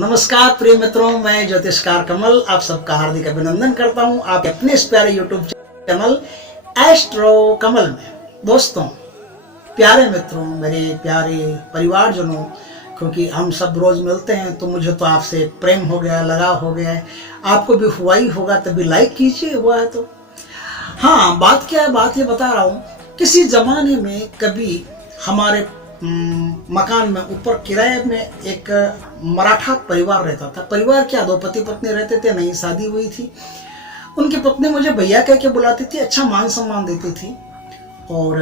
नमस्कार प्रिय मित्रों, मैं ज्योतिषकार कमल आप सबका हार्दिक अभिनंदन करता हूं आपके अपने इस प्यारे यूट्यूब चैनल एस्ट्रो कमल में। दोस्तों, प्यारे मित्रों, मेरे प्यारे परिवारजनों, क्योंकि हम सब रोज मिलते हैं तो मुझे तो आपसे प्रेम हो गया, लगाव हो गया है। आपको भी हुआ ही होगा, तभी लाइक कीजिए। हुआ है तो हाँ, बात क्या है, बात ये बता रहा हूँ। किसी जमाने में कभी हमारे मकान में ऊपर किराए में एक मराठा परिवार रहता था। परिवार क्या, दो पति पत्नी रहते थे, नई शादी हुई थी। उनकी पत्नी मुझे भैया कह के बुलाती थी, अच्छा मान सम्मान देती थी। और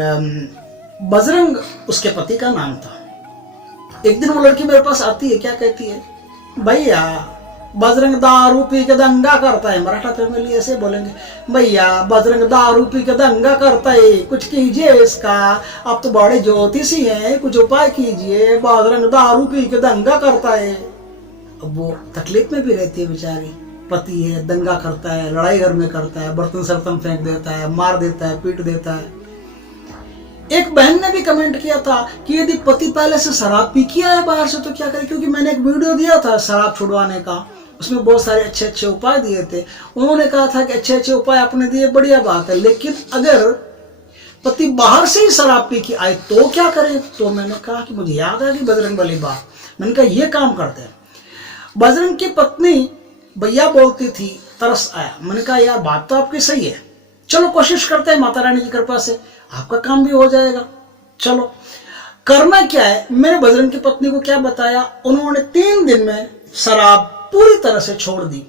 बजरंग उसके पति का नाम था। एक दिन वो लड़की मेरे पास आती है, क्या कहती है, भैया बजरंग दारू पी के दंगा करता है। मराठा फैमिली ऐसे बोलेंगे, भैया बजरंग दारू पी के दंगा करता है, कुछ कीजिए इसका, आप तो बड़े ज्योतिषी हैं, कुछ उपाय कीजिए, बजरंग दारू पी के दंगा करता है। अब वो तकलीफ में भी रहती है बेचारी, पति है, दंगा करता है, लड़ाई घर में करता है, बर्तन सर्तन फेंक देता है, मार देता है, पीट देता है। एक बहन ने भी कमेंट किया था कि यदि पति पहले से शराब पी किया है बाहर से तो क्या करे, क्योंकि मैंने एक वीडियो दिया था शराब छुड़वाने का, उसमें बहुत सारे अच्छे अच्छे उपाय दिए थे। उन्होंने कहा था कि अच्छे अच्छे उपाय आपने दिए, बढ़िया बात है, लेकिन अगर पति बाहर से ही शराब पी के आए तो क्या करें। तो मैंने कहा कि मुझे याद आ गई बजरंग वाली बात। मैंने कहा ये काम करते हैं। बजरंग की पत्नी भैया बोलती थी, तरस आया। मैंने कहा यार बात तो आपकी सही है, चलो कोशिश करते हैं, माता रानी की कृपा से आपका काम भी हो जाएगा। चलो करना क्या है, मैंने बजरंग की पत्नी को क्या बताया, उन्होंने 3 दिन में शराब पूरी तरह से छोड़ दी।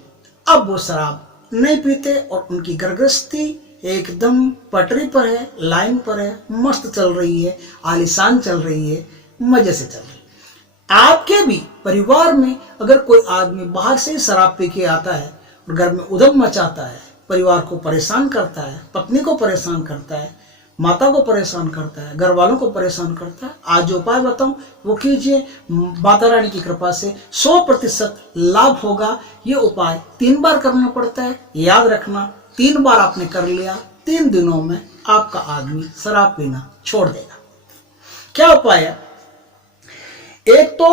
अब वो शराब नहीं पीते और उनकी गृहस्थी एकदम पटरी पर है, लाइन पर है, मस्त चल रही है, आलीशान चल रही है, मजे से चल रही है। आपके भी परिवार में अगर कोई आदमी बाहर से ही शराब पी के आता है और घर में उधम मचाता है, परिवार को परेशान करता है, पत्नी को परेशान करता है, माता को परेशान करता है, घर वालों को परेशान करता है, आज जो उपाय बताऊं वो कीजिए, माता रानी की कृपा से 100% लाभ होगा। ये उपाय 3 बार करना पड़ता है, याद रखना। 3 बार आपने कर लिया, 3 दिनों में आपका आदमी शराब पीना छोड़ देगा। क्या उपाय है, एक तो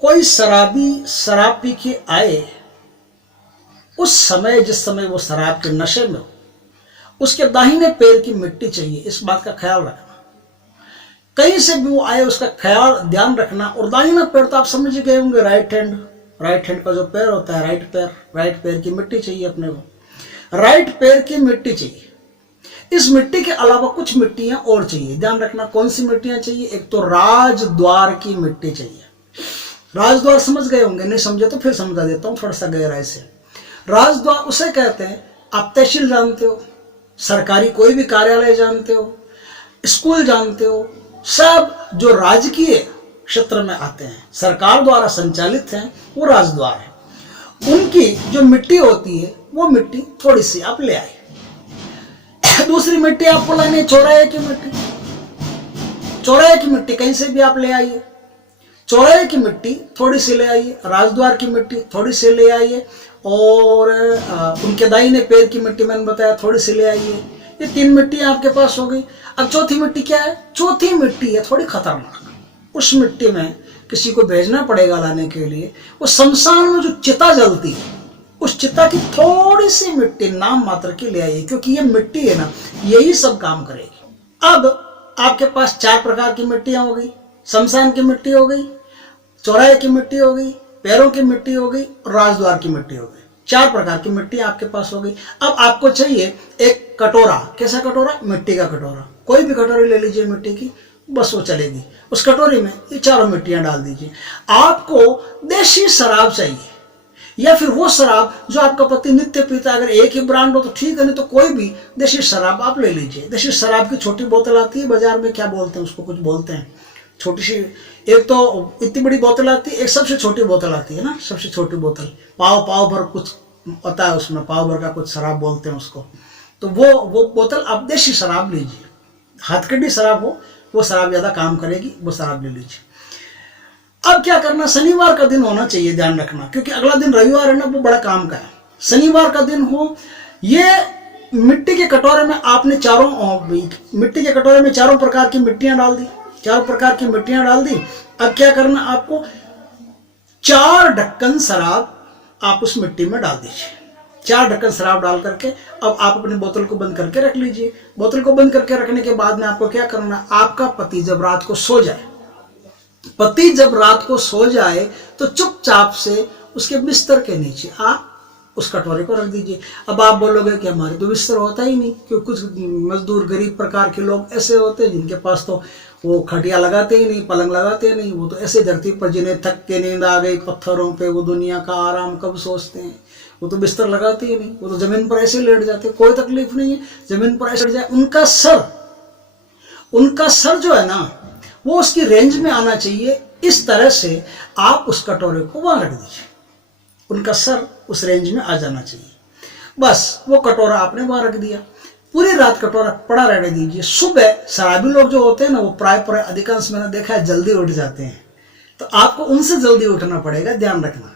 कोई शराबी शराब पी के आए, उस समय जिस समय वो शराब के नशे में हो, उसके दाहिने पैर की मिट्टी चाहिए, इस बात का ख्याल रखना। कहीं से भी वो आए उसका ख्याल ध्यान रखना। और दाहिना पैर तो आप समझ गए होंगे, राइट हैंड का जो पैर होता है, राइट पैर की मिट्टी चाहिए अपने को, राइट पैर की मिट्टी चाहिए। इस मिट्टी के अलावा कुछ मिट्टियां और चाहिए, ध्यान रखना कौन सी मिट्टियां चाहिए। एक तो राजद्वार की मिट्टी चाहिए। राजद्वार समझ गए होंगे, नहीं समझे तो फिर समझा देता हूं थोड़ा सा गहराई से। राजद्वार उसे कहते हैं, आप तहसील जानते हो, सरकारी कोई भी कार्यालय जानते हो, स्कूल जानते हो, सब जो राजकीय क्षेत्र में आते हैं, सरकार द्वारा संचालित हैं, वो राजद्वार है। उनकी जो मिट्टी होती है वो मिट्टी थोड़ी सी आप ले आए। दूसरी मिट्टी आपको लानी है चौराहे की मिट्टी। चौराहे की मिट्टी कहीं से भी आप ले आइए, चौराहे की मिट्टी थोड़ी सी ले आइए, राजद्वार की मिट्टी थोड़ी सी ले आइए, और उनके दाहिने पैर की मिट्टी मैंने बताया थोड़ी सी ले आइए। ये 3 मिट्टी आपके पास हो गई। अब चौथी मिट्टी क्या है, चौथी मिट्टी है थोड़ी खतरनाक। उस मिट्टी में किसी को भेजना पड़ेगा लाने के लिए। वो शमशान में जो चिता जलती है, उस चिता की थोड़ी सी मिट्टी नाम मात्र की ले आइए, क्योंकि ये मिट्टी है ना, यही सब काम करेगी। अब आपके पास 4 प्रकार की मिट्टियां हो गई, शमशान की मिट्टी हो गई, चौराहे की मिट्टी हो गई, पैरों की मिट्टी हो गई, राजद्वार की मिट्टी हो गई। 4 प्रकार की मिट्टी आपके पास हो गई। अब आपको चाहिए एक कटोरा। कैसा कटोरा, मिट्टी का कटोरा। कोई भी कटोरी ले लीजिए मिट्टी की, बस वो चलेगी। उस कटोरी में ये 4 मिट्टियां डाल दीजिए। आपको देशी शराब चाहिए, या फिर वो शराब जो आपका पति नित्य पीता है। अगर एक ही ब्रांड हो तो ठीक है, नहीं तो कोई भी देशी शराब आप ले लीजिए। देशी शराब की छोटी बोतल आती है बाजार में, क्या बोलते हैं उसको, कुछ बोलते हैं, छोटी सी। एक तो इतनी बड़ी बोतल आती है, एक सबसे छोटी बोतल आती है ना, सबसे छोटी बोतल, पाव भर कुछ होता है उसमें, पाव भर का कुछ शराब बोलते हैं उसको। तो वो बोतल आप देशी शराब लीजिए, हाथकड़ी शराब हो, वो शराब ज्यादा काम करेगी, वो शराब ले लीजिए। अब क्या करना, शनिवार का दिन होना चाहिए, ध्यान रखना, क्योंकि अगला दिन रविवार है ना, वो बड़ा काम का है। शनिवार का दिन हो। ये मिट्टी के कटोरे में आपने मिट्टी के कटोरे में 4 प्रकार की मिट्टियां डाल दी, 4 प्रकार की मिट्टियां डाल दी। अब क्या करना, आपको 4 ढक्कन शराब आप उस मिट्टी में डाल दीजिए। 4 ढक्कन शराब डाल करके अब आप अपनी बोतल को बंद करके रख लीजिए। बोतल को बंद करके रखने के बाद में आपको क्या करना है, आपका पति जब रात को सो जाए, पति जब रात को सो जाए तो चुपचाप से उसके बिस्तर के नीचे आप उस कटोरे को रख दीजिए। अब आप बोलोगे कि हमारे तो बिस्तर होता ही नहीं, क्योंकि कुछ मजदूर गरीब प्रकार के लोग ऐसे होते हैं जिनके पास तो वो खटिया लगाते ही नहीं, पलंग लगाते नहीं, वो तो ऐसे धरती पर जिन्हें थक के नींद आ गई पत्थरों पे, वो दुनिया का आराम कब सोचते हैं, वो तो बिस्तर लगाते ही नहीं, वो तो जमीन पर ऐसे लेट जाते, कोई तकलीफ नहीं है, जमीन पर ऐसे लेट जाए। उनका सर जो है ना वो उसकी रेंज में आना चाहिए। इस तरह से आप उस कटोरे को वहां रख दीजिए, उनका सर उस रेंज में आ जाना चाहिए। बस वो कटोरा आपने वहां रख दिया, पूरी रात कटोरा पड़ा रहने दीजिए। सुबह शराबी लोग जो होते हैं ना, वो प्राय अधिकांश मैंने देखा है जल्दी उठ जाते हैं, तो आपको उनसे जल्दी उठना पड़ेगा, ध्यान रखना।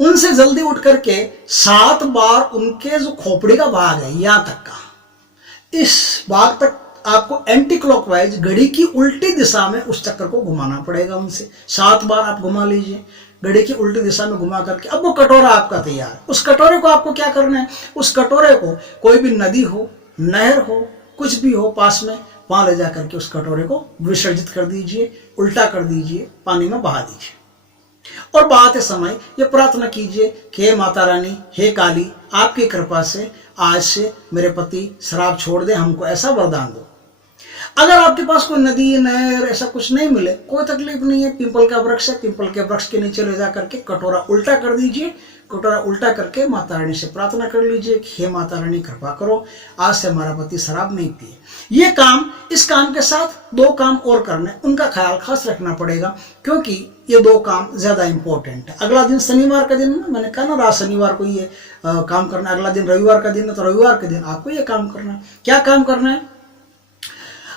उनसे जल्दी उठ करके 7 बार उनके जो खोपड़ी का भाग है यहां तक का, इस भाग तक आपको एंटी क्लॉकवाइज घड़ी की उल्टी दिशा में उस चक्कर को घुमाना पड़ेगा। उनसे 7 बार आप घुमा लीजिए घड़ी की उल्टी दिशा में घुमा करके। अब वो कटोरा आपका तैयार है। उस कटोरे को आपको क्या करना है, उस कटोरे को कोई भी नदी हो, नहर हो, कुछ भी हो पास में, वहां ले जाकर के उस कटोरे को विसर्जित कर दीजिए, उल्टा कर दीजिए, पानी में बहा दीजिए। और बहाते समय ये प्रार्थना कीजिए कि हे माता रानी, हे काली, आपकी कृपा से आज से मेरे पति शराब छोड़ दे, हमको ऐसा वरदान दो। अगर आपके पास कोई नदी नहर ऐसा कुछ नहीं मिले, कोई तकलीफ नहीं है, पीपल का वृक्ष है, पीपल के वृक्ष के नीचे ले जा करके कटोरा उल्टा कर दीजिए। कटोरा उल्टा करके माता रानी से प्रार्थना कर लीजिए कि हे माता रानी कृपा करो, आज से हमारा पति शराब नहीं पिए। ये काम, इस काम के साथ 2 काम और करने, उनका ख्याल खास रखना पड़ेगा, क्योंकि ये 2 काम ज्यादा इंपॉर्टेंट है। अगला दिन शनिवार का दिन, मैंने कहा ना रात शनिवार को ये काम करना, अगला दिन रविवार का दिन है, तो रविवार के दिन आपको ये काम करना है। क्या काम करना है,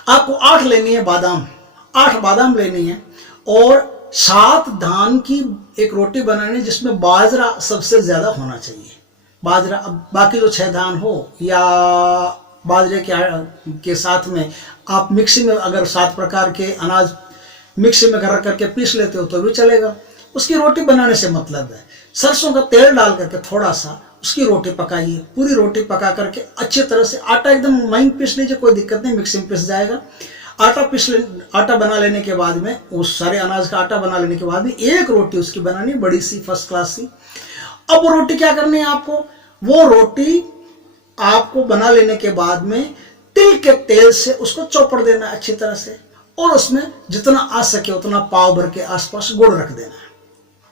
आपको 8 लेनी है बादाम, 8 बादाम लेनी है, और 7 धान की एक रोटी बनानी जिसमें बाजरा सबसे ज्यादा होना चाहिए। बाजरा, अब बाकी जो 6 धान हो या बाजरे के साथ में आप मिक्सी में अगर 7 प्रकार के अनाज मिक्सी में कर करके पीस लेते हो तो भी चलेगा। उसकी रोटी बनाने से मतलब है सरसों का तेल डाल करके थोड़ा सा उसकी रोटी पकाइए। पूरी रोटी पका करके अच्छी तरह से आटा एकदम महीन पीस लीजिए, कोई दिक्कत नहीं, मिक्सी में पिस जाएगा। आटा बना लेने के बाद में, उस सारे अनाज का आटा बना लेने के बाद में एक रोटी उसकी बनानी, बड़ी सी, फर्स्ट क्लास सी। अब वो रोटी क्या करनी है आपको, वो रोटी आपको बना लेने के बाद में तिल के तेल से उसको चौपड़ देना अच्छी तरह से, और उसमें जितना आ सके उतना पाव भर के आसपास गुड़ रख देना है।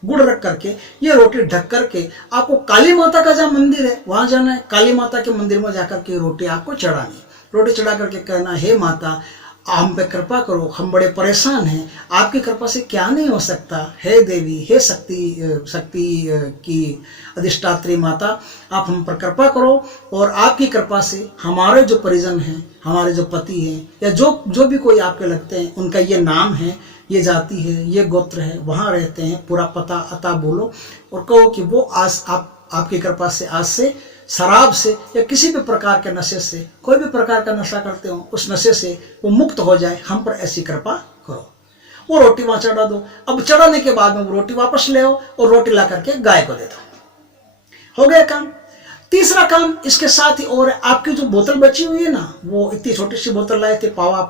गुड़ रख करके ये रोटी ढक करके आपको काली माता का जहाँ मंदिर है वहां जाना है। काली माता के मंदिर में जाकर के रोटी आपको चढ़ानी है। रोटी चढ़ा करके कहना, हे माता हम पे कृपा करो, हम बड़े परेशान हैं, आपकी कृपा से क्या नहीं हो सकता। हे देवी, हे शक्ति की अधिष्ठात्री माता, आप हम पर कृपा करो, और आपकी कृपा से हमारे जो परिजन हैं, हमारे जो पति हैं, या जो भी कोई आपके लगते हैं, उनका ये नाम है, ये जाति है, ये गोत्र है, वहाँ रहते हैं, पूरा पता अता बोलो, और कहो कि वो आज आपकी कृपा से आज से शराब से या किसी भी प्रकार के नशे से, कोई भी प्रकार का नशा करते हो, उस नशे से वो मुक्त हो जाए, हम पर ऐसी कृपा करो। वो रोटी वहां चढ़ा दो। अब चढ़ाने के बाद में वो रोटी वापस ले आओ और रोटी ला करके गाय को दे दो। हो गया काम। तीसरा काम इसके साथ ही और है, आपकी जो बोतल बची हुई है ना, वो इतनी छोटी सी बोतल लाए थे, पावा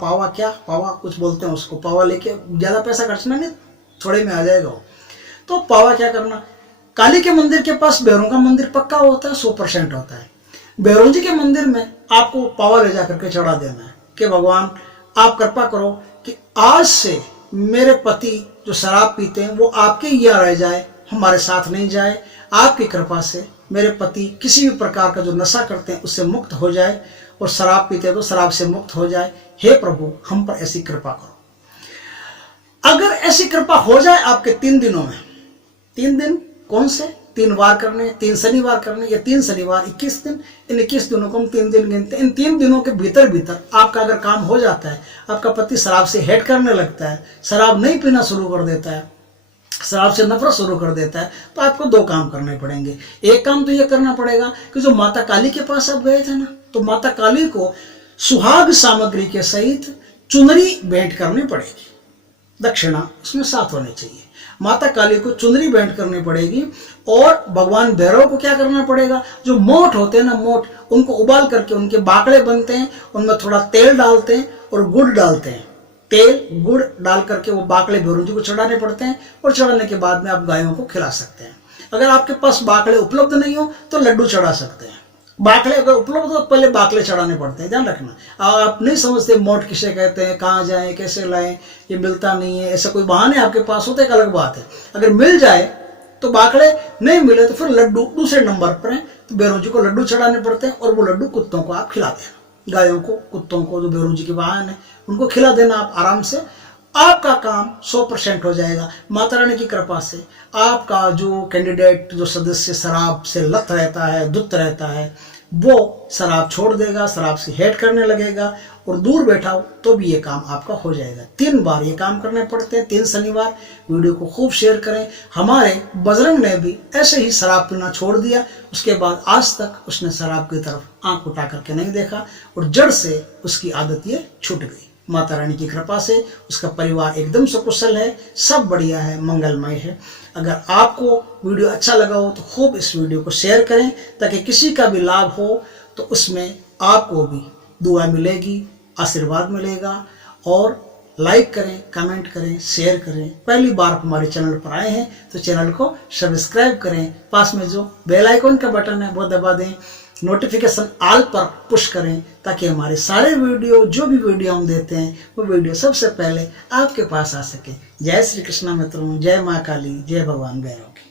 कुछ बोलते हैं उसको, पावा लेके ज्यादा पैसा खर्चना नहीं, थोड़े में आ जाएगा वो। तो पावा क्या करना, काली के मंदिर के पास भैरों का मंदिर पक्का होता है, 100% होता है। भैरव जी के मंदिर में आपको पावा ले जाकर के चढ़ा देना है कि भगवान आप कृपा करो कि आज से मेरे पति जो शराब पीते हैं वो आपके यहाँ रह जाए, हमारे साथ नहीं जाए। आपकी कृपा से मेरे पति किसी भी प्रकार का जो नशा करते हैं उससे मुक्त हो जाए, और शराब पीते हैं तो शराब से मुक्त हो जाए। हे प्रभु हम पर ऐसी कृपा करो। अगर ऐसी कृपा हो जाए आपके 3 दिनों में, 3 दिन कौन से, 3 वार करने, 3 शनिवार करने, या 3 शनिवार 21 दिन, इन 21 दिनों को हम 3 दिन गिनते हैं। इन 3 दिनों के भीतर आपका अगर काम हो जाता है, आपका पति शराब से हेट करने लगता है, शराब नहीं पीना शुरू कर देता है, शराब से नफरत शुरू कर देता है, तो आपको 2 काम करने पड़ेंगे। एक काम तो ये करना पड़ेगा कि जो माता काली के पास आप गए थे ना, तो माता काली को सुहाग सामग्री के सहित चुनरी भेंट करनी पड़ेगी। दक्षिणा उसमें साथ होनी चाहिए। माता काली को चुंदरी भेंट करनी पड़ेगी। और भगवान भैरव को क्या करना पड़ेगा, जो मोठ होते हैं ना, मोठ, उनको उबाल करके उनके बाकड़े बनते हैं, उनमें थोड़ा तेल डालते हैं और गुड़ डालते हैं। तेल गुड़ डाल करके वो बाकड़े भैरव जी को चढ़ाने पड़ते हैं और चढ़ाने के बाद में आप गायों को खिला सकते हैं। अगर आपके पास बाकड़े उपलब्ध नहीं हो तो लड्डू चढ़ा सकते हैं। बाकले अगर उपलब्ध हो तो पहले बाकले चढ़ाने पड़ते हैं, ध्यान रखना। आप नहीं समझते मोठ किसे कहते हैं, कहाँ जाएं, कैसे लाएं, ये मिलता नहीं है, ऐसा कोई बहाने आपके पास होते एक अलग बात है। अगर मिल जाए तो बाकड़े, नहीं मिले तो फिर लड्डू दूसरे नंबर पर हैं, तो भैरव जी को लड्डू चढ़ाने पड़ते हैं और वो लड्डू कुत्तों को आप खिला देना, गायों को, कुत्तों को, जो भैरव जी के वाहन है उनको खिला देना आप आराम से। आपका काम 100% हो जाएगा माता रानी की कृपा से। आपका जो कैंडिडेट, जो सदस्य शराब से लत रहता है, धुत रहता है, वो शराब छोड़ देगा, शराब से हेट करने लगेगा और दूर बैठा हो तो भी ये काम आपका हो जाएगा। 3 बार ये काम करने पड़ते हैं, 3 शनिवार। वीडियो को खूब शेयर करें। हमारे बजरंग ने भी ऐसे ही शराब पीना छोड़ दिया, उसके बाद आज तक उसने शराब की तरफ आंख उठा करके नहीं देखा और जड़ से उसकी आदत ये छूट गई। माता रानी की कृपा से उसका परिवार एकदम सकुशल है, सब बढ़िया है, मंगलमय है। अगर आपको वीडियो अच्छा लगा हो तो खूब इस वीडियो को शेयर करें ताकि किसी का भी लाभ हो तो उसमें आपको भी दुआ मिलेगी, आशीर्वाद मिलेगा। और लाइक करें, कमेंट करें, शेयर करें। पहली बार हमारे चैनल पर आए हैं तो चैनल को सब्सक्राइब करें। पास में जो बेल आइकन का बटन है वो दबा दें। नोटिफिकेशन ऑल पर पुश करें ताकि हमारे सारे वीडियो, जो भी वीडियो हम देते हैं, वो वीडियो सबसे पहले आपके पास आ सके। जय श्री कृष्णा मित्रों, जय माँ काली, जय भगवान भैरव की।